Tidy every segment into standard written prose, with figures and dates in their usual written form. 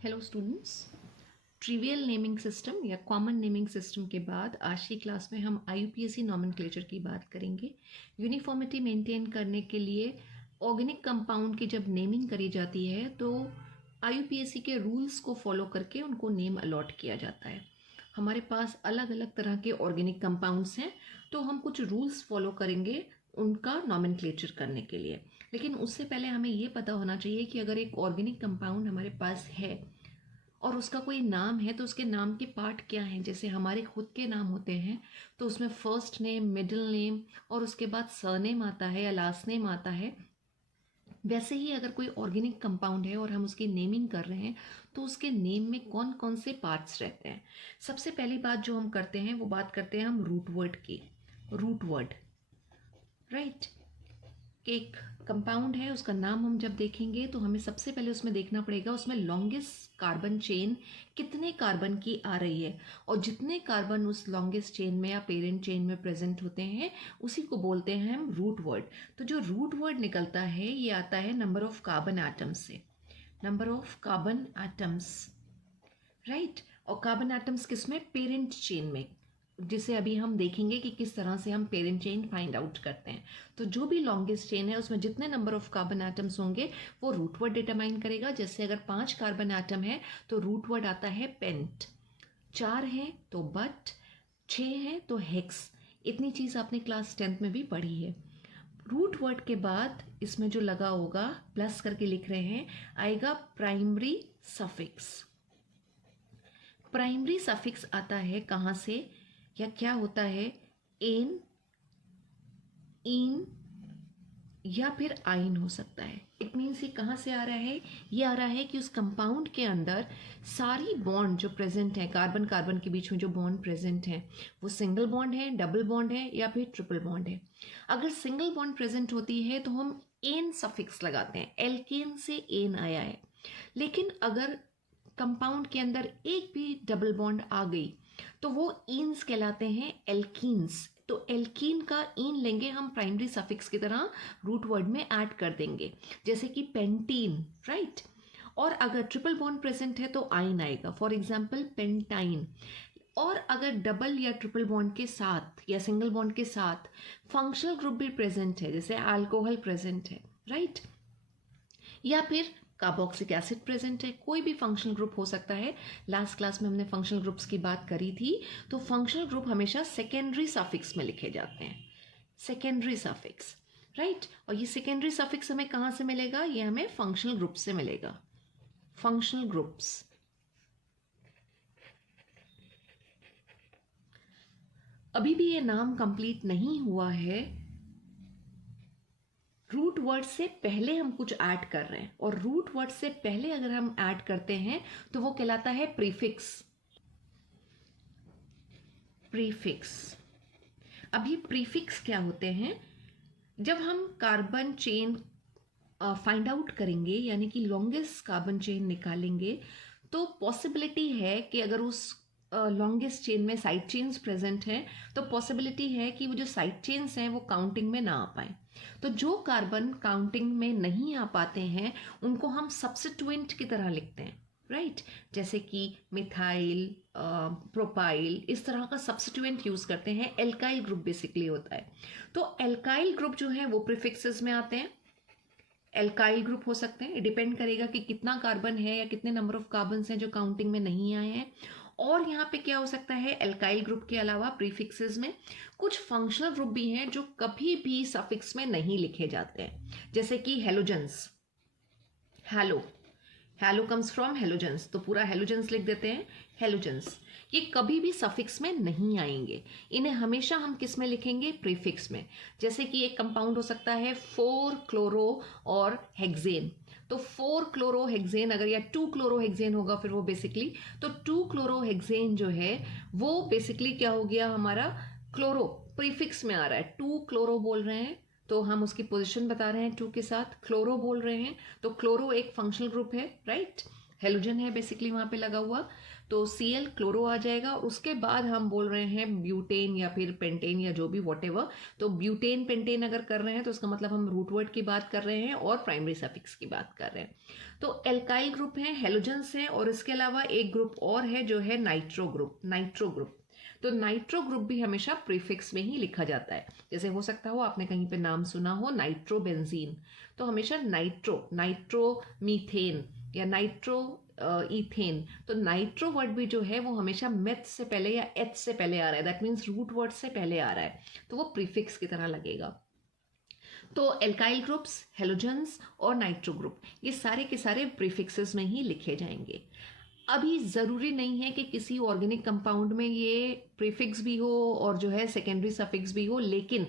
Hello students, trivial naming system या common naming system के बाद आज की क्लास में हम IUPAC नॉमेनक्लेचर की बात करेंगे। यूनिफॉर्मिटी मेंटेन करने के लिए ऑर्गेनिक कंपाउंड की जब नेमिंग करी जाती है तो IUPAC के रूल्स को फॉलो करके उनको नेम अलॉट किया जाता है। हमारे पास अलग अलग तरह के ऑर्गेनिक कंपाउंड्स हैं, तो हम कुछ रूल्स फॉलो करेंगे उनका नॉमेनक्लेचर करने के लिए। लेकिन उससे पहले हमें ये पता होना चाहिए कि अगर एक ऑर्गेनिक कंपाउंड हमारे पास है और उसका कोई नाम है तो उसके नाम के पार्ट क्या हैं। जैसे हमारे खुद के नाम होते हैं तो उसमें फर्स्ट नेम, मिडिल नेम और उसके बाद सरनेम आता है या लास्ट नेम आता है। वैसे ही अगर कोई ऑर्गेनिक कंपाउंड है और हम उसकी नेमिंग कर रहे हैं तो उसके नेम में कौन कौन से पार्ट्स रहते हैं। सबसे पहली बात जो हम करते हैं वो बात करते हैं हम रूट वर्ड की। Root word, right. एक कंपाउंड है, उसका नाम हम जब देखेंगे तो हमें सबसे पहले उसमें देखना पड़ेगा उसमें लॉन्गेस्ट कार्बन चेन कितने कार्बन की आ रही है, और जितने कार्बन उस लॉन्गेस्ट चेन में या पेरेंट चेन में प्रेजेंट होते हैं उसी को बोलते हैं हम रूट वर्ड। तो जो रूट वर्ड निकलता है ये आता है नंबर ऑफ कार्बन एटम्स से, number of carbon atoms, right. और कार्बन एटम्स किसमें? पेरेंट चेन में, जिसे अभी हम देखेंगे कि किस तरह से हम पेरेंट चेन फाइंड आउट करते हैं। तो जो भी लॉन्गेस्ट चेन है उसमें जितने नंबर ऑफ कार्बन एटम्स होंगे वो रूट वर्ड डिटरमाइन करेगा। जैसे अगर 5 कार्बन एटम है तो रूट वर्ड आता है पेंट, 4 है तो बट, 6 है तो हेक्स। इतनी चीज़ आपने क्लास 10th में भी पढ़ी है। रूट वर्ड के बाद इसमें जो लगा होगा प्लस करके लिख रहे हैं, आएगा प्राइमरी सफिक्स। प्राइमरी सफिक्स आता है कहाँ से या क्या होता है? एन, इन या फिर आइन हो सकता है। इट मीन्स ये कहाँ से आ रहा है? ये आ रहा है कि उस कंपाउंड के अंदर सारी बॉन्ड जो प्रेजेंट है, कार्बन कार्बन के बीच में जो बॉन्ड प्रेजेंट है वो सिंगल बॉन्ड है, डबल बॉन्ड है या फिर ट्रिपल बॉन्ड है। अगर सिंगल बॉन्ड प्रेजेंट होती है तो हम एन सफिक्स लगाते हैं, एल्केन से एन आया है। लेकिन अगर कंपाउंड के अंदर एक भी डबल बॉन्ड आ गई तो वो ईन्स कहलाते हैं, एल्कीन्स। तो एल्कीन का इन लेंगे हम प्राइमरी सफिक्स की तरह रूट वर्ड में ऐड कर देंगे, जैसे कि पेंटीन, राइट। और अगर ट्रिपल बॉन्ड प्रेजेंट है तो आइन आएगा, फॉर एग्जांपल पेंटाइन। और अगर डबल या ट्रिपल बॉन्ड के साथ या सिंगल बॉन्ड के साथ फंक्शनल ग्रुप भी प्रेजेंट है, जैसे अल्कोहल प्रेजेंट है, राइट, या फिर कार्बोक्सिलिक एसिड प्रेजेंट है, कोई भी फंक्शनल ग्रुप हो सकता है। लास्ट क्लास में हमने फंक्शनल ग्रुप्स की बात करी थी। तो फंक्शनल ग्रुप हमेशा सेकेंडरी सफिक्स में लिखे जाते हैं, सेकेंडरी सफिक्स, राइट। और ये सेकेंडरी सफिक्स हमें कहाँ से मिलेगा? ये हमें फंक्शनल ग्रुप से मिलेगा, फंक्शनल ग्रुप्स। अभी भी ये नाम कंप्लीट नहीं हुआ है। रूट वर्ड से पहले हम कुछ ऐड कर रहे हैं, और रूट वर्ड से पहले अगर हम ऐड करते हैं तो वो कहलाता है प्रीफिक्स। प्रीफिक्स। अभी प्रीफिक्स क्या होते हैं? जब हम कार्बन चेन फाइंड आउट करेंगे, यानी कि लॉन्गेस्ट कार्बन चेन निकालेंगे, तो पॉसिबिलिटी है कि अगर उस लॉन्गेस्ट चेन में साइड चेन्स प्रेजेंट हैं तो पॉसिबिलिटी है कि वो जो साइड चेन्स हैं वो काउंटिंग में ना आ पाए। तो जो कार्बन काउंटिंग में नहीं आ पाते हैं उनको हम सब्स्टिट्यूएंट की तरह लिखते हैं, राइट। जैसे कि मिथाइल, प्रोपाइल, इस तरह का सब्स्टिट्यूएंट यूज करते हैं। एल्काइल ग्रुप बेसिकली होता है। तो एल्काइल ग्रुप जो है वो प्रीफिक्सेस में आते हैं। एल्काइल ग्रुप हो सकते हैं, डिपेंड करेगा कि कितना कार्बन है या कितने नंबर ऑफ कार्बन हैं जो काउंटिंग में नहीं आए हैं। और यहाँ पे क्या हो सकता है? एल्काइल ग्रुप के अलावा प्रीफिक्सेस में कुछ फंक्शनल ग्रुप भी हैं जो कभी भी सफिक्स में नहीं लिखे जाते हैं, जैसे कि halogens. Hello, hello comes from halogens, तो पूरा हेलोजेंस लिख देते हैं, हेलोजेंस। ये कभी भी सफिक्स में नहीं आएंगे, इन्हें हमेशा हम किस में लिखेंगे? प्रीफिक्स में। जैसे कि एक कंपाउंड हो सकता है 4 क्लोरो और हेक्सेन, तो 4 क्लोरो हेक्सेन अगर, या 2 क्लोरो हेक्सेन होगा फिर वो बेसिकली, तो 2 क्लोरो हेक्सेन जो है वो बेसिकली क्या हो गया हमारा? क्लोरो प्रीफिक्स में आ रहा है। 2 क्लोरो बोल रहे हैं तो हम उसकी पोजीशन बता रहे हैं 2 के साथ, क्लोरो बोल रहे हैं तो क्लोरो एक फंक्शनल ग्रुप है, राइट। हेलोजन है बेसिकली वहां पे लगा हुआ, तो Cl क्लोरो आ जाएगा। और उसके बाद हम बोल रहे हैं ब्यूटेन या फिर पेंटेन या जो भी व्हाटएवर, तो ब्यूटेन पेंटेन अगर कर रहे हैं तो उसका मतलब हम रूट वर्ड की बात कर रहे हैं और प्राइमरी सफिक्स की बात कर रहे हैं। तो एल्काइल ग्रुप है, हेलोजन्स है, और इसके अलावा एक ग्रुप और है जो है नाइट्रो ग्रुप। तो नाइट्रो ग्रुप भी हमेशा प्रीफिक्स में ही लिखा जाता है। जैसे हो सकता हो आपने कहीं पे नाम सुना हो नाइट्रोबेंजीन, तो हमेशा नाइट्रो मीथेन या नाइट्रो इथेन। तो नाइट्रो वर्ड भी जो है वो हमेशा मेथ से पहले या एच से पहले आ रहा है, दैट मीन्स रूट वर्ड से पहले आ रहा है, तो वो प्रीफिक्स की तरह लगेगा। तो एल्काइल ग्रुप्स, हेलोजन्स और नाइट्रो ग्रुप ये सारे के सारे प्रीफिक्सेस में ही लिखे जाएंगे। अभी ज़रूरी नहीं है कि किसी ऑर्गेनिक कंपाउंड में ये प्रीफिक्स भी हो और जो है सेकेंडरी सफिक्स भी हो, लेकिन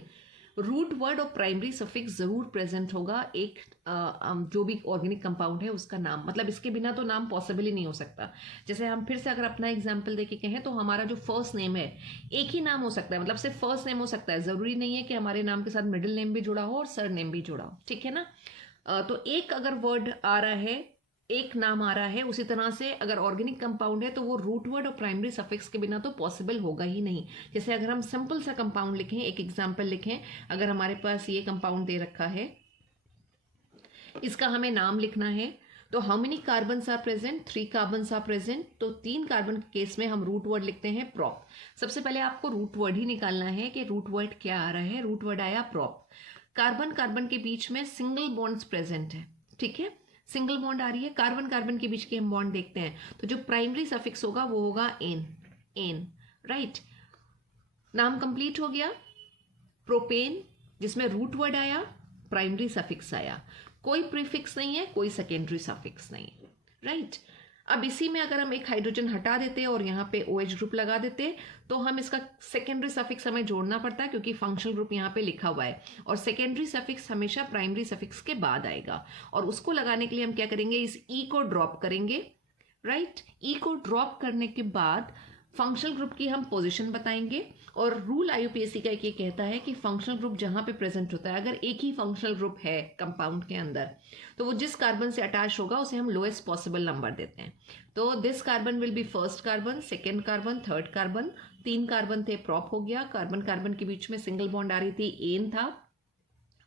रूट वर्ड और प्राइमरी सफिक्स जरूर प्रेजेंट होगा एक जो भी ऑर्गेनिक कंपाउंड है उसका नाम, मतलब इसके बिना तो नाम पॉसिबल ही नहीं हो सकता। जैसे हम फिर से अगर अपना एग्जांपल देके कहें तो हमारा जो फर्स्ट नेम है एक ही नाम हो सकता है, मतलब सिर्फ फर्स्ट नेम हो सकता है, जरूरी नहीं है कि हमारे नाम के साथ मिडिल नेम भी जुड़ा हो और सर नेम भी जुड़ा हो, ठीक है ना। तो एक अगर वर्ड आ रहा है, एक नाम आ रहा है, उसी तरह से अगर ऑर्गेनिक कंपाउंड है तो वो रूट वर्ड और प्राइमरी सफिक्स के बिना तो पॉसिबल होगा ही नहीं। जैसे अगर हम सिंपल सा कंपाउंड लिखें, एक एग्जांपल लिखें, अगर हमारे पास ये कंपाउंड दे रखा है, इसका हमें नाम लिखना है, तो how many carbons are present, 3 carbons are present. तो 3 कार्बन के केस में हम रूट वर्ड लिखते हैं प्रॉप। सबसे पहले आपको रूट वर्ड ही निकालना है कि रूट वर्ड क्या आ रहा है। रूट वर्ड आया प्रॉप। कार्बन कार्बन के बीच में सिंगल बॉन्ड्स प्रेजेंट है, ठीक है, सिंगल बॉन्ड आ रही है। कार्बन कार्बन के बीच के हम बॉन्ड देखते हैं, तो जो प्राइमरी सफिक्स होगा वो होगा एन, राइट। नाम कंप्लीट हो गया। प्रोपेन, जिसमें रूट वर्ड आया, प्राइमरी सफिक्स आया, कोई प्रीफिक्स नहीं है, कोई सेकेंडरी सफिक्स नहीं है, राइट। अब इसी में अगर हम एक हाइड्रोजन हटा देते और यहाँ पे OH ग्रुप लगा देते तो हम इसका सेकेंडरी सफिक्स हमें जोड़ना पड़ता है क्योंकि फंक्शनल ग्रुप यहाँ पे लिखा हुआ है, और सेकेंडरी सफिक्स हमेशा प्राइमरी सफिक्स के बाद आएगा। और उसको लगाने के लिए हम क्या करेंगे, इस ई को ड्रॉप करेंगे, राइट। ई को ड्रॉप करने के बाद फंक्शनल ग्रुप की हम पोजीशन बताएंगे। और रूल IUPAC का एक ये कहता है कि फंक्शनल ग्रुप जहां पे प्रेजेंट होता है, अगर एक ही फंक्शनल ग्रुप है कंपाउंड के अंदर, तो वो जिस कार्बन से अटैच होगा उसे हम लोएस्ट पॉसिबल नंबर देते हैं। तो this carbon will be first carbon, second carbon, third carbon. 3 carbon थे, प्रॉप हो गया। कार्बन कार्बन के बीच में सिंगल बॉन्ड आ रही थी, एन था।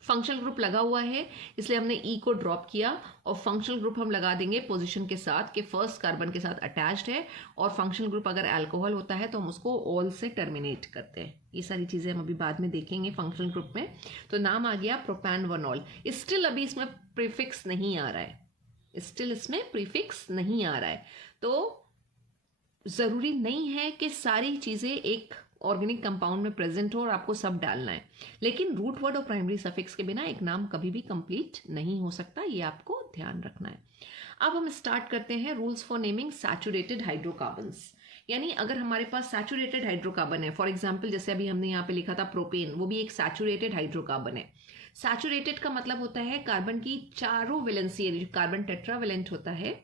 फंक्शनल ग्रुप लगा हुआ है इसलिए हमने ई को ड्रॉप किया, और फंक्शनल ग्रुप हम लगा देंगे पोजीशन के साथ कि फर्स्ट कार्बन के साथ अटैच्ड है। और फंक्शनल ग्रुप अगर अल्कोहल होता है तो हम उसको ऑल से टर्मिनेट करते हैं। ये सारी चीजें हम अभी बाद में देखेंगे फंक्शनल ग्रुप में। तो नाम आ गया प्रोपैनवनॉल। स्टिल अभी इसमें प्रीफिक्स नहीं आ रहा है, स्टिल इसमें प्रीफिक्स नहीं आ रहा है। तो जरूरी नहीं है कि सारी चीजें एक ऑर्गेनिक कंपाउंड में प्रेजेंट हो और आपको सब डालना है, लेकिन रूट वर्ड और प्राइमरी सफिक्स के बिना एक नाम कभी भी कंप्लीट नहीं हो सकता, ये आपको ध्यान रखना है। अब हम स्टार्ट करते हैं rules for naming saturated hydrocarbons. यानी अगर हमारे पास सैचुरेटेड हाइड्रोकार्बन है, फॉर एग्जांपल जैसे अभी हमने यहाँ पे लिखा था प्रोपेन, वो भी एक सैचुरेटेड हाइड्रोकार्बन है। सैचुरेटेड का मतलब होता है कार्बन की चारों वैलेंसी, यानी कार्बन टेट्रावैलेंट होता है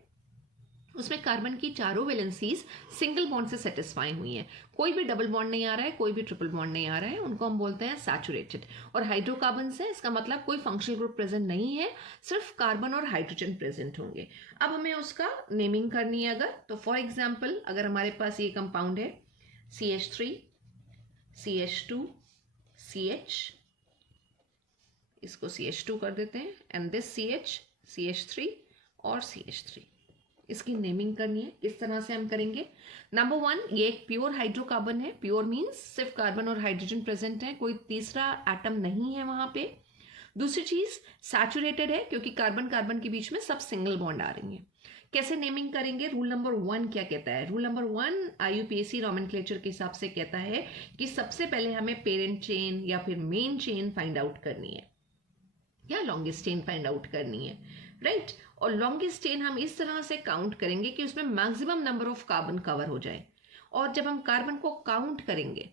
उसमें कार्बन की चारों वैलेंसीज सिंगल बॉन्ड से सेटिस्फाई हुई हैं, कोई भी डबल बॉन्ड नहीं आ रहा है, कोई भी ट्रिपल बॉन्ड नहीं आ रहा है, उनको हम बोलते हैं सैचुरेटेड। और हाइड्रोकार्बन से इसका मतलब कोई फंक्शनल ग्रुप प्रेजेंट नहीं है, सिर्फ कार्बन और हाइड्रोजन प्रेजेंट होंगे। अब हमें उसका नेमिंग करनी है अगर, तो फॉर एग्जाम्पल अगर हमारे पास ये कंपाउंड है CH3, CH2, CH, इसको CH2 कर देते हैं, एंड दिस CH, CH3 और CH3, इसकी नेमिंग करनी है। किस तरह से हम करेंगे, नंबर 1, ये एक प्योर हाइड्रोकार्बन है। प्योर मींस सिर्फ कार्बन और हाइड्रोजन प्रेजेंट है, कोई तीसरा एटम नहीं है वहां पे। दूसरी चीज सैचुरेटेड है क्योंकि कार्बन कार्बन के बीच में सब सिंगल बॉन्ड आ रही हैं। कैसे नेमिंग करेंगे, रूल नंबर 1 क्या कहता है, रूल नंबर 1 IUPAC नॉमेनक्लेचर के हिसाब से कहता है कि सबसे पहले हमें पेरेंट चेन या फिर मेन चेन फाइंड आउट करनी है या लॉन्गेस्ट चेन फाइंड आउट करनी है, राइट। और लॉन्गेस्ट चेन हम इस तरह से काउंट करेंगे कि उसमें maximum number of carbon cover हो जाए। और जब हम कार्बन को काउंट करेंगे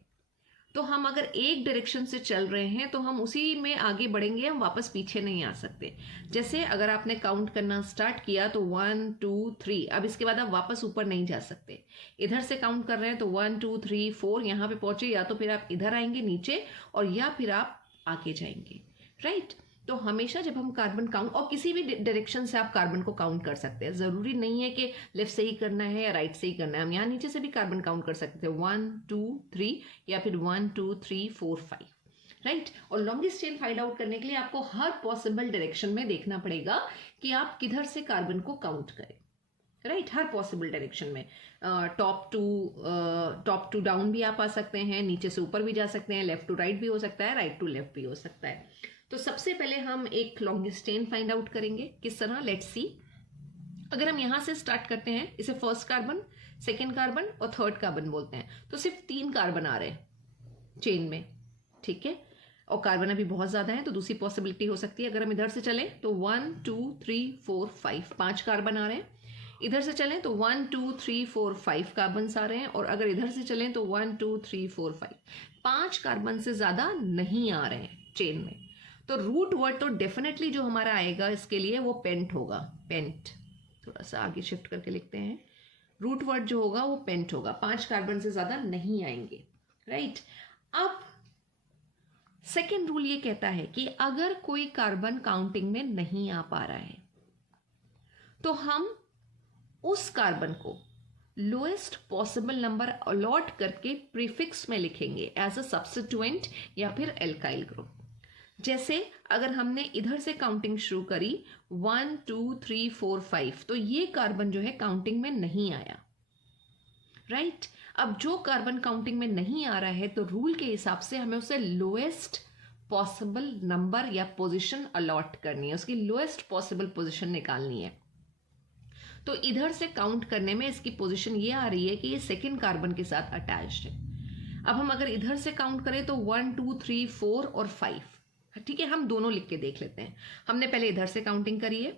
तो हम अगर एक डायरेक्शन से चल रहे हैं तो हम उसी में आगे बढ़ेंगे, हम वापस पीछे नहीं आ सकते। जैसे अगर आपने काउंट करना स्टार्ट किया तो 1 2 3, अब इसके बाद आप वापस ऊपर नहीं जा सकते। इधर से काउंट कर रहे हैं तो 1 2 3 4 यहाँ पे पहुंचे, या तो फिर आप इधर आएंगे नीचे और या फिर आप आगे जाएंगे, राइट। तो हमेशा जब हम कार्बन काउंट, और किसी भी डायरेक्शन से आप कार्बन को काउंट कर सकते हैं, जरूरी नहीं है कि लेफ्ट से ही करना है या राइट से ही करना है, हम यहाँ नीचे से भी कार्बन काउंट कर सकते हैं, 1 2 3 या फिर 1 2 3 4 5, राइट। और लॉन्गेस्ट चेन फाइंड आउट करने के लिए आपको हर पॉसिबल डायरेक्शन में देखना पड़ेगा कि आप किधर से कार्बन को काउंट करें, राइट, हर पॉसिबल डायरेक्शन में। टॉप टू डाउन भी आप आ सकते हैं, नीचे से ऊपर भी जा सकते हैं, लेफ्ट टू राइट भी हो सकता है, राइट टू लेफ्ट भी हो सकता है। तो सबसे पहले हम एक लॉन्गेस्ट चेन फाइंड आउट करेंगे, किस तरह, लेट्स सी। अगर हम यहां से स्टार्ट करते हैं, इसे फर्स्ट कार्बन, सेकेंड कार्बन और थर्ड कार्बन बोलते हैं, तो सिर्फ 3 कार्बन आ रहे हैं चेन में, ठीक है। और कार्बन अभी बहुत ज्यादा है, तो दूसरी पॉसिबिलिटी हो सकती है, अगर हम इधर से चलें तो 1 2 3 4 5 5 कार्बन आ रहे हैं। इधर से चलें तो 1 2 3 4 5 कार्बन आ रहे हैं। और अगर इधर से चलें तो 1 2 3 4 5 5 कार्बन से ज्यादा नहीं आ रहे हैं चेन में। तो रूट वर्ड तो डेफिनेटली जो हमारा आएगा इसके लिए वो पेंट होगा, पेंट। थोड़ा सा आगे शिफ्ट करके लिखते हैं, रूट वर्ड जो होगा वो पेंट होगा, 5 कार्बन से ज्यादा नहीं आएंगे, राइट। अब सेकेंड रूल ये कहता है कि अगर कोई कार्बन काउंटिंग में नहीं आ पा रहा है तो हम उस कार्बन को लोएस्ट पॉसिबल नंबर अलॉट करके प्रीफिक्स में लिखेंगे एज अ सब्स्टिट्यूएंट या फिर एल्काइल ग्रुप। जैसे अगर हमने इधर से काउंटिंग शुरू करी 1 2 3 4 5, तो ये कार्बन जो है काउंटिंग में नहीं आया, राइट। अब जो कार्बन काउंटिंग में नहीं आ रहा है तो रूल के हिसाब से हमें उसे लोएस्ट पॉसिबल नंबर या पोजीशन अलॉट करनी है, उसकी लोएस्ट पॉसिबल पोजीशन निकालनी है। तो इधर से काउंट करने में इसकी पोजीशन ये आ रही है कि ये सेकेंड कार्बन के साथ अटैच्ड है। अब हम अगर इधर से काउंट करें तो 1 2 3 4 और 5, ठीक है। हम दोनों लिख के देख लेते हैं। हमने पहले इधर से काउंटिंग करी है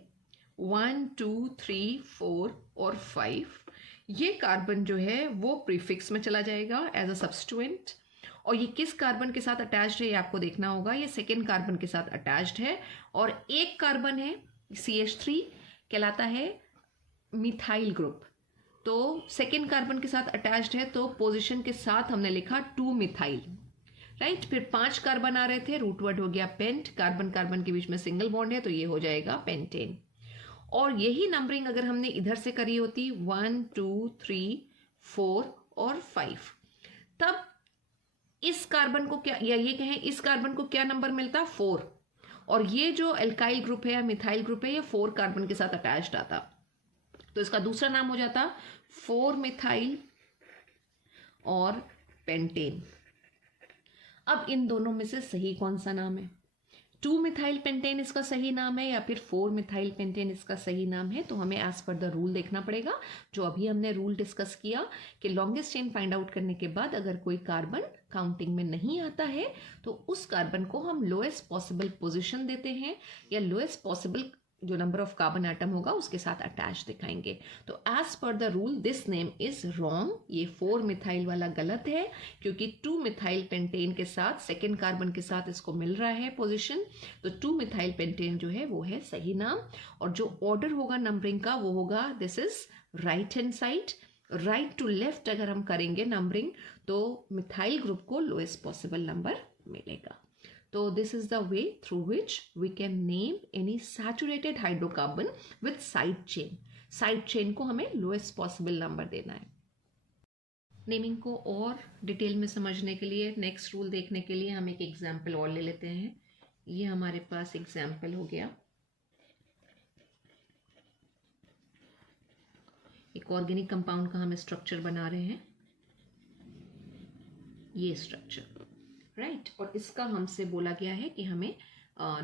1 2 3 4 और 5, ये कार्बन जो है वो प्रीफिक्स में चला जाएगा एज अ सब्स्टिट्यूएंट। और ये किस कार्बन के साथ अटैच्ड है ये आपको देखना होगा, ये सेकेंड कार्बन के साथ अटैच्ड है। और एक कार्बन है CH3 कहलाता है मिथाइल ग्रुप, तो सेकेंड कार्बन के साथ अटैच्ड है, तो पोजीशन के साथ हमने लिखा 2 मिथाइल, राइट। फिर 5 कार्बन आ रहे थे, रूट वर्ड हो गया पेंट, कार्बन कार्बन के बीच में सिंगल बॉन्ड है तो ये हो जाएगा पेंटेन। और यही नंबरिंग अगर हमने इधर से करी होती 1 2 3 4 और 5, तब इस कार्बन को क्या, या ये कहें इस कार्बन को क्या नंबर मिलता, 4। और ये जो एल्काइल ग्रुप है या मिथाइल ग्रुप है ये 4 कार्बन के साथ अटैच्ड आता, तो इसका दूसरा नाम हो जाता 4 मिथाइल और पेंटेन। अब इन दोनों में से सही कौन सा नाम है, 2 मिथाइल पेंटेन इसका सही नाम है या फिर 4 मिथाइल पेंटेन इसका सही नाम है। तो हमें एज पर द रूल देखना पड़ेगा, जो अभी हमने रूल डिस्कस किया कि लॉन्गेस्ट चेन फाइंड आउट करने के बाद अगर कोई कार्बन काउंटिंग में नहीं आता है तो उस कार्बन को हम लोएस्ट पॉसिबल पोजीशन देते हैं या लोएस्ट पॉसिबल जो नंबर ऑफ कार्बन एटम होगा उसके साथ अटैच दिखाएंगे। तो as per the rule this name is wrong, ये 4 मिथाइल वाला गलत है क्योंकि 2 मिथाइल पेंटेन के साथ सेकेंड कार्बन के साथ इसको मिल रहा है पोजीशन, तो 2 मिथाइल पेंटेन जो है वो है सही नाम। और जो ऑर्डर होगा नंबरिंग का वो होगा, this is right hand side, right to left अगर हम करेंगे नंबरिंग तो मिथाइल ग्रुप को लोएस्ट पॉसिबल नंबर मिलेगा। So this is the way through which we can name any saturated hydrocarbon with side chain. Side chain को हमें lowest possible number देना है। नेमिंग को और डिटेल में समझने के लिए, नेक्स्ट रूल देखने के लिए हम एक एग्जाम्पल और ले लेते हैं। ये हमारे पास एग्जाम्पल हो गया, एक ऑर्गेनिक कंपाउंड का हम स्ट्रक्चर बना रहे हैं, ये स्ट्रक्चर, राइट। और इसका हमसे बोला गया है कि हमें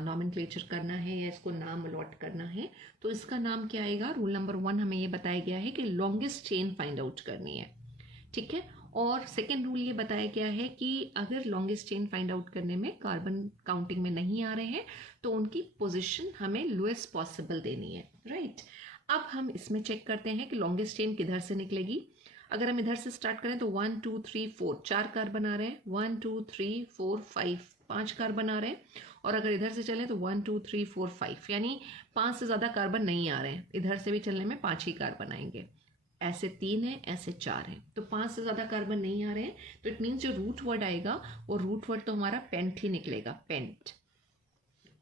नॉमेनक्लेचर करना है या इसको नाम अलॉट करना है। तो इसका नाम क्या आएगा, रूल नंबर 1 हमें ये बताया गया है कि लॉन्गेस्ट चेन फाइंड आउट करनी है, ठीक है। और सेकेंड रूल ये बताया गया है कि अगर लॉन्गेस्ट चेन फाइंड आउट करने में कार्बन काउंटिंग में नहीं आ रहे हैं तो उनकी पोजिशन हमें लोएस्ट पॉसिबल देनी है, राइट। अब हम इसमें चेक करते हैं कि लॉन्गेस्ट चेन किधर से निकलेगी। अगर हम इधर से स्टार्ट करें तो 1 2 3 4 4 कार्बन आ रहे हैं, 1 2 3 4 5 5 कार्बन आ रहे हैं। और अगर इधर से चलें तो 1 2 3 4 5, यानी 5 से ज़्यादा कार्बन नहीं आ रहे हैं। इधर से भी चलने में 5 ही कार्बन आएंगे, ऐसे 3 है, ऐसे 4 है, तो 5 से ज़्यादा कार्बन नहीं आ रहे हैं। तो इट मीन्स जो रूट वर्ड आएगा वो रूट वर्ड तो हमारा पेंट ही निकलेगा, पेंट।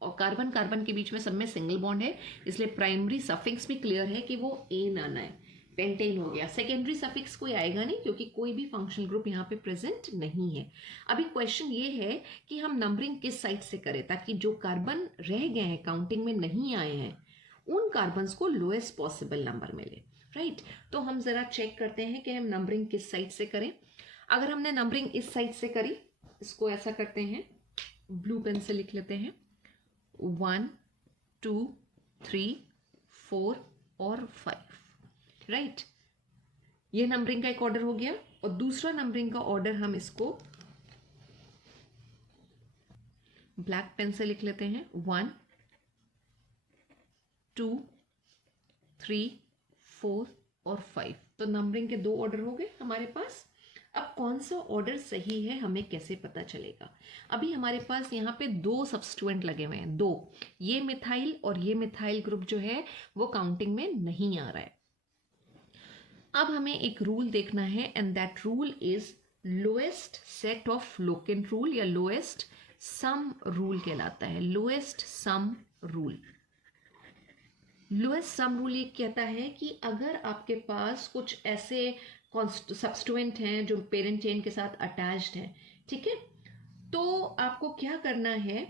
और कार्बन कार्बन के बीच में सब में सिंगल बॉन्ड है, इसलिए प्राइमरी सफिक्स भी क्लियर है कि वो एन आना है, पेंटेन हो गया। सेकेंडरी सफिक्स कोई आएगा नहीं क्योंकि कोई भी फंक्शनल ग्रुप यहाँ पे प्रेजेंट नहीं है। अभी क्वेश्चन ये है कि हम नंबरिंग किस साइड से करें ताकि जो कार्बन रह गए हैं काउंटिंग में नहीं आए हैं उन कार्बन्स को लोएस्ट पॉसिबल नंबर मिले, राइट। तो हम जरा चेक करते हैं कि हम नंबरिंग किस साइड से करें। अगर हमने नंबरिंग इस साइड से करी, इसको ऐसा करते हैं, ब्लू पेन से लिख लेते हैं 1 2 3 4 और 5, राइट। ये नंबरिंग का एक ऑर्डर हो गया। और दूसरा नंबरिंग का ऑर्डर हम इसको ब्लैक पेन से लिख लेते हैं 1 2 3 4 और 5। तो नंबरिंग के 2 ऑर्डर हो गए हमारे पास। अब कौन सा ऑर्डर सही है हमें कैसे पता चलेगा? अभी हमारे पास यहाँ पे 2 सब्स्टिट्यूएंट लगे हुए हैं, 2, ये मिथाइल और ये मिथाइल ग्रुप जो है वो काउंटिंग में नहीं आ रहा है। अब हमें एक रूल देखना है and that rule is lowest set of locant rule या लोएस्ट सम रूल कहलाता है। Lowest sum rule, lowest sum rule ये कहता है कि अगर आपके पास कुछ ऐसे सब्स्टिट्यूएंट हैं जो पेरेंट चेन के साथ अटैच्ड हैं, ठीक है, तो आपको क्या करना है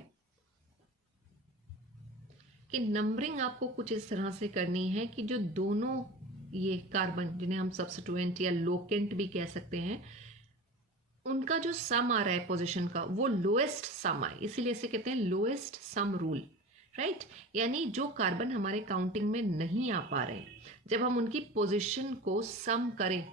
कि नंबरिंग आपको कुछ इस तरह से करनी है कि जो दोनों ये कार्बन जिन्हें हम सब्स्टिट्यूएंट या लोकेंट भी कह सकते हैं, उनका जो सम आ रहा है पोजीशन का वो लोएस्ट सम आए, इसीलिए इसे कहते हैं लोएस्ट सम रूल, राइट। यानी जो कार्बन हमारे काउंटिंग में नहीं आ पा रहे, जब हम उनकी पोजीशन को सम करें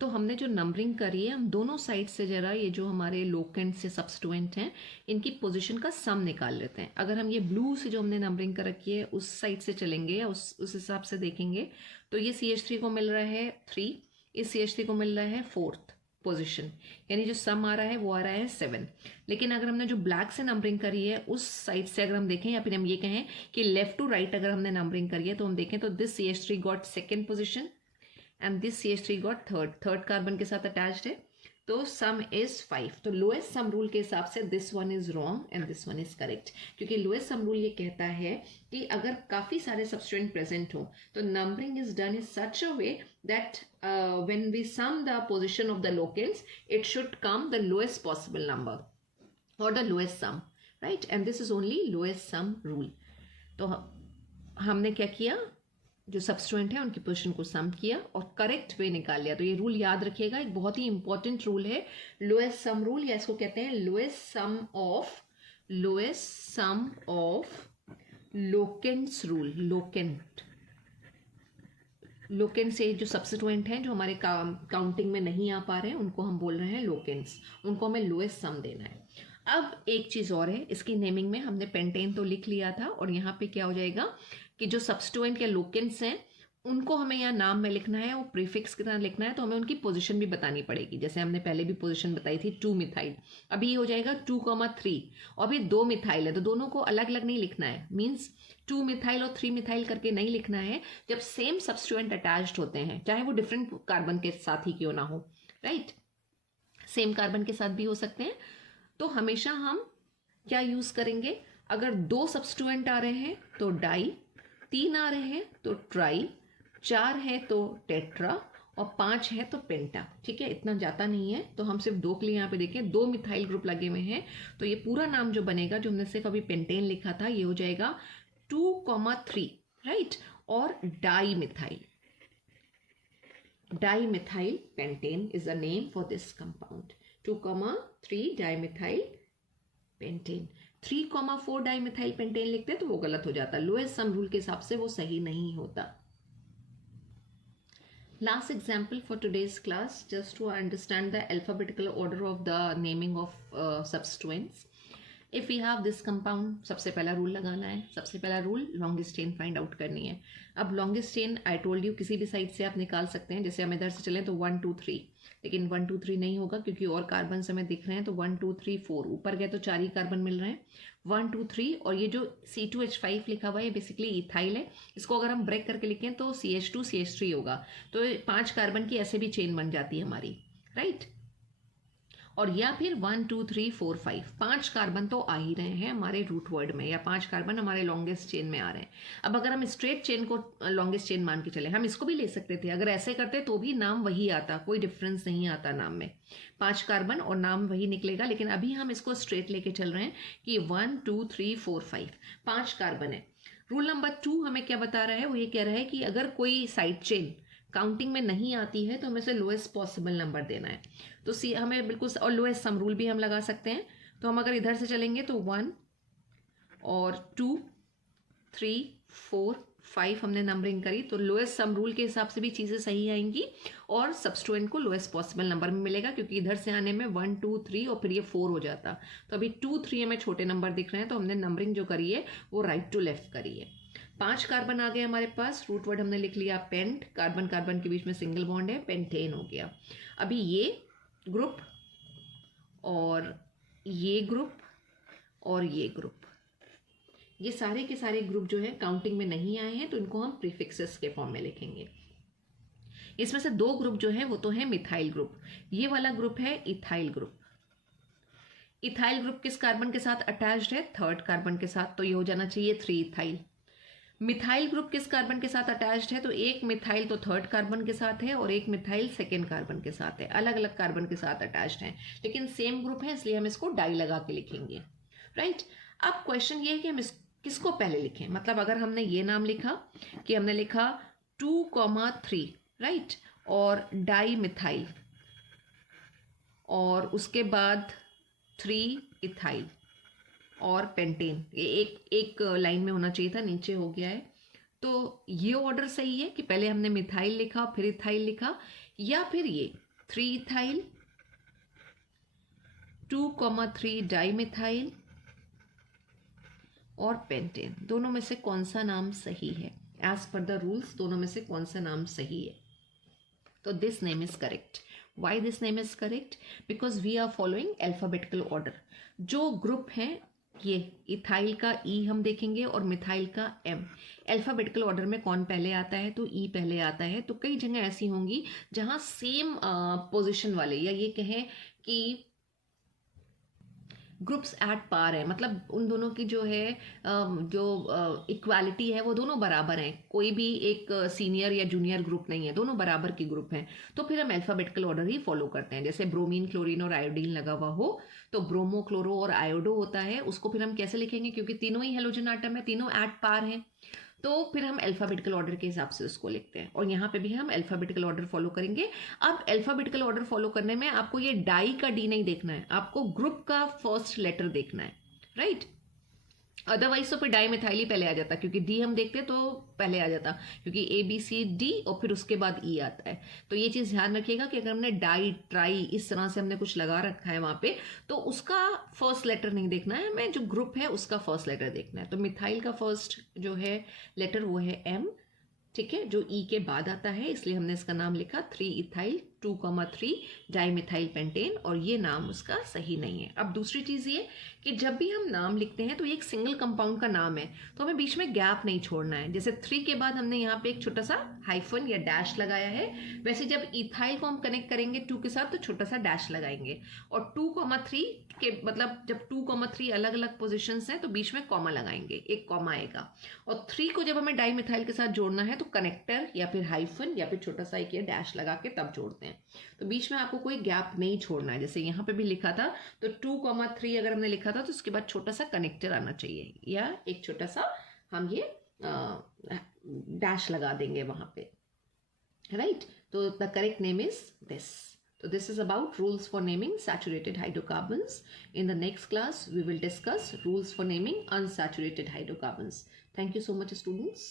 तो हमने जो नंबरिंग करी है हम दोनों साइड से जरा ये जो हमारे लोकेंट से सब्स्टिट्यूएंट हैं इनकी पोजीशन का सम निकाल लेते हैं। अगर हम ये ब्लू से जो हमने नंबरिंग कर रखी है उस साइड से चलेंगे या उस हिसाब से देखेंगे तो ये CH3 को मिल रहा है 3, इस CH3 को मिल रहा है 4th पोजीशन, यानी जो सम आ रहा है वो आ रहा है 7। लेकिन अगर हमने जो ब्लैक से नंबरिंग करी है उस साइड से अगर हम देखें या फिर हम ये कहें कि लेफ्ट टू राइट अगर हमने नंबरिंग करी है तो हम देखें तो this CH3 got 2nd position and this CH3 got 3rd carbon के साथ अटैच्ड है, तो सम इज 5। तो लोएस्ट सम रूल के हिसाब से this one is wrong and this one is correct, क्योंकि लोएस्ट सम रूल ये कहता है कि अगर काफी सारे सब्स्टिट्यूएंट प्रेजेंट हो तो numbering is done in such a way that when we sum the position of the locants it should come the lowest possible number और the lowest sum, right. And this is only lowest sum rule. तो हमने क्या किया, जो substituent है उनकी position को सम किया और करेक्ट वे निकाल लिया। तो ये रूल याद रखिएगा, एक बहुत ही इंपॉर्टेंट रूल है लोएस्ट सम रूल, या इसको कहते हैं lowest sum of locants rule. Locant से जो सब्स्टिट्यूएंट हैं जो हमारे काउंटिंग में नहीं आ पा रहे हैं उनको हम बोल रहे हैं लोकेंट्स, उनको हमें लोएस्ट सम देना है। अब एक चीज और है, इसकी नेमिंग में हमने पेंटेन तो लिख लिया था और यहाँ पे क्या हो जाएगा कि जो सब्स्टिट्यूएंट या लोकेंट्स हैं उनको हमें यहाँ नाम में लिखना है, वो प्रीफिक्स की तरह लिखना है, तो हमें उनकी पोजीशन भी बतानी पड़ेगी। जैसे हमने पहले भी पोजीशन बताई थी 2 मिथाइल, अभी ये हो जाएगा 2,3 और अभी 2 मिथाइल है तो दोनों को अलग अलग नहीं लिखना है, मीन्स 2 मिथाइल और 3 मिथाइल करके नहीं लिखना है। जब सेम सब्स्टिट्यूएंट अटैच्ड होते हैं, चाहे वो डिफरेंट कार्बन के साथ ही क्यों ना हो, राइट, सेम कार्बन के साथ भी हो सकते हैं, तो हमेशा हम क्या यूज करेंगे, अगर 2 सब्स्टिट्यूएंट आ रहे हैं तो डाई, 3 आ रहे हैं तो ट्राई, 4 है तो टेट्रा और 5 है तो पेंटा, ठीक है। इतना जाता नहीं है तो हम सिर्फ 2 के लिए यहाँ पे देखें 2 मिथाइल ग्रुप लगे हुए हैं, तो ये पूरा नाम जो बनेगा, जो हमने सिर्फ अभी पेंटेन लिखा था, ये हो जाएगा 2,3, राइट, और di methyl pentane is the name for this compound. 2,3 dimethyl pentane. 3,4 dimethyl pentane लिखते हैं तो वो गलत हो जाता, लोएस्ट सम रूल के हिसाब से वो सही नहीं होता। Last example for today's class, just to understand the alphabetical order of the naming of substituents. If we have this compound, सबसे पहला रूल लगाना है, सबसे पहला rule longest chain find out करनी है। अब longest chain I told you किसी भी साइड से आप निकाल सकते हैं, जैसे हम इधर से चलें तो 1 2 3, लेकिन 1 2 3 नहीं होगा क्योंकि और कार्बन हमें दिख रहे हैं, तो 1 2 3 4 ऊपर गए तो 4 ही कार्बन मिल रहे हैं, 1 2 3, और ये जो C2H5 लिखा हुआ है बेसिकली इथाइल है, इसको अगर हम ब्रेक करके लिखें तो CH2 CH3 होगा, तो 5 कार्बन की ऐसे भी चेन बन जाती है हमारी, राइट। और या फिर 1 2 3 4 5 5 कार्बन तो आ ही रहे हैं हमारे रूट वर्ड में, या 5 कार्बन हमारे लॉन्गेस्ट चेन में आ रहे हैं। अब अगर हम स्ट्रेट चेन को लॉन्गेस्ट चेन मान के चले, हम इसको भी ले सकते थे, अगर ऐसे करते तो भी नाम वही आता, कोई डिफरेंस नहीं आता नाम में, 5 कार्बन और नाम वही निकलेगा। लेकिन अभी हम इसको स्ट्रेट लेके चल रहे हैं कि 1 2 3 4 5 5 कार्बन है। रूल नंबर 2 हमें क्या बता रहा है, वो ये कह रहा है कि अगर कोई साइड चेन काउंटिंग में नहीं आती है तो हमें से लोएस्ट पॉसिबल नंबर देना है। तो सी हमें बिल्कुल, और लोएस्ट सम रूल भी हम लगा सकते हैं। तो हम अगर इधर से चलेंगे तो 1 और 2 3 4 5 हमने नंबरिंग करी, तो लोएस्ट सम रूल के हिसाब से भी चीज़ें सही आएंगी और सब्स्टिट्यूएंट को लोएस्ट पॉसिबल नंबर में मिलेगा, क्योंकि इधर से आने में 1 2 3 और फिर ये 4 हो जाता। तो अभी 2 3 हमें छोटे नंबर दिख रहे हैं, तो हमने नंबरिंग जो करी है वो राइट टू लेफ्ट करी है। 5 कार्बन आ गए हमारे पास, रूट वर्ड हमने लिख लिया पेंट, कार्बन कार्बन के बीच में सिंगल बॉन्ड है, पेंटेन हो गया। अभी ये ग्रुप और ये ग्रुप और ये ग्रुप, ये सारे के सारे ग्रुप जो है काउंटिंग में नहीं आए हैं, तो इनको हम प्रीफिक्सेस के फॉर्म में लिखेंगे। इसमें से 2 ग्रुप जो है वो तो है मिथाइल ग्रुप, ये वाला ग्रुप है इथाइल ग्रुप। इथाइल ग्रुप किस कार्बन के साथ अटैच्ड है, 3rd कार्बन के साथ, तो ये हो जाना चाहिए 3 इथाइल। मिथाइल ग्रुप किस कार्बन के साथ अटैच्ड है, तो एक मिथाइल तो 3rd कार्बन के साथ है और एक मिथाइल 2nd कार्बन के साथ है, अलग अलग कार्बन के साथ अटैच्ड है, लेकिन सेम ग्रुप है, इसलिए हम इसको डाई लगा के लिखेंगे, राइट। अब क्वेश्चन ये है कि हम किसको पहले लिखें, मतलब अगर हमने ये नाम लिखा कि हमने लिखा 2,3, राइट, और डाई मिथाइल, और उसके बाद 3 इथाइल और पेंटेन, ये एक लाइन में होना चाहिए था, नीचे हो गया है। तो ये ऑर्डर सही है कि पहले हमने मिथाइल लिखा फिर इथाइल लिखा, या फिर ये 3 इथाइल 2,3 डाई मिथाइल और पेंटेन, दोनों में से कौन सा नाम सही है, एज पर द रूल्स दोनों में से कौन सा नाम सही है। तो this name is correct. Why this name is correct, because we are following alphabetical order. जो ग्रुप है ये इथाइल का ई हम देखेंगे और मिथाइल का एम, अल्फाबेटिकल ऑर्डर में कौन पहले आता है, तो ई पहले आता है। तो कई जगह ऐसी होंगी जहां सेम पोजीशन वाले, या ये कहें कि ग्रुप्स एट पार है, मतलब उन दोनों की जो है जो इक्वालिटी है वो दोनों बराबर हैं, कोई भी एक सीनियर या जूनियर ग्रुप नहीं है, दोनों बराबर की ग्रुप हैं, तो फिर हम अल्फाबेटिकल ऑर्डर ही फॉलो करते हैं। जैसे ब्रोमीन क्लोरीन और आयोडीन लगा हुआ हो तो ब्रोमो क्लोरो और आयोडो होता है, उसको फिर हम कैसे लिखेंगे, क्योंकि तीनों ही हेलोजन आटम है, तीनों एट पार हैं, तो फिर हम अल्फाबेटिकल ऑर्डर के हिसाब से उसको लिखते हैं। और यहाँ पे भी हम अल्फाबेटिकल ऑर्डर फॉलो करेंगे। अब अल्फाबेटिकल ऑर्डर फॉलो करने में आपको ये डाई का डी नहीं देखना है, आपको ग्रुप का फर्स्ट लेटर देखना है, राइट। अदरवाइज तो फिर डाई मिथाइल पहले आ जाता, क्योंकि डी हम देखते तो पहले आ जाता, क्योंकि ABCD और फिर उसके बाद ई आता है। तो ये चीज ध्यान रखिएगा कि अगर हमने डाई ट्राई इस तरह से हमने कुछ लगा रखा है वहां पे, तो उसका फर्स्ट लेटर नहीं देखना है, हमें जो ग्रुप है उसका फर्स्ट लेटर देखना है। तो मिथाइल का फर्स्ट जो है लेटर वो है M, ठीक है, जो ई के बाद आता है, इसलिए हमने इसका नाम लिखा 3 इथाइल 2,3 डाइमिथाइल पेंटेन, और ये नाम उसका सही नहीं है। अब दूसरी चीज ये कि जब भी हम नाम लिखते हैं तो ये एक सिंगल कंपाउंड का नाम है, तो हमें बीच में गैप नहीं छोड़ना है। जैसे 3 के बाद हमने यहाँ पे एक छोटा सा हाइफन या डैश लगाया है, वैसे जब इथाइल को हम कनेक्ट करेंगे 2 के साथ तो छोटा सा डैश लगाएंगे, और 2,3 के मतलब जब 2,3 अलग अलग पोजिशंस हैं तो बीच में कॉमा लगाएंगे, एक कॉमा आएगा। और 3 को जब हमें डाइमिथाइल के साथ जोड़ना है तो कनेक्टर या फिर हाइफन या फिर छोटा सा एक डैश लगा के तब जोड़ते हैं। तो बीच में आपको कोई गैप नहीं छोड़ना है। जैसे यहाँ पे भी लिखा था तो 2,3 अगर हमने लिखा था तो उसके बाद छोटा सा कनेक्टर आना चाहिए, या एक छोटा सा हम ये डैश लगा देंगे वहां पे, राइट। तो the correct name is this. So this is about rules for naming saturated hydrocarbons. In the next class, we will discuss rules for naming unsaturated hydrocarbons. Thank you so much, students.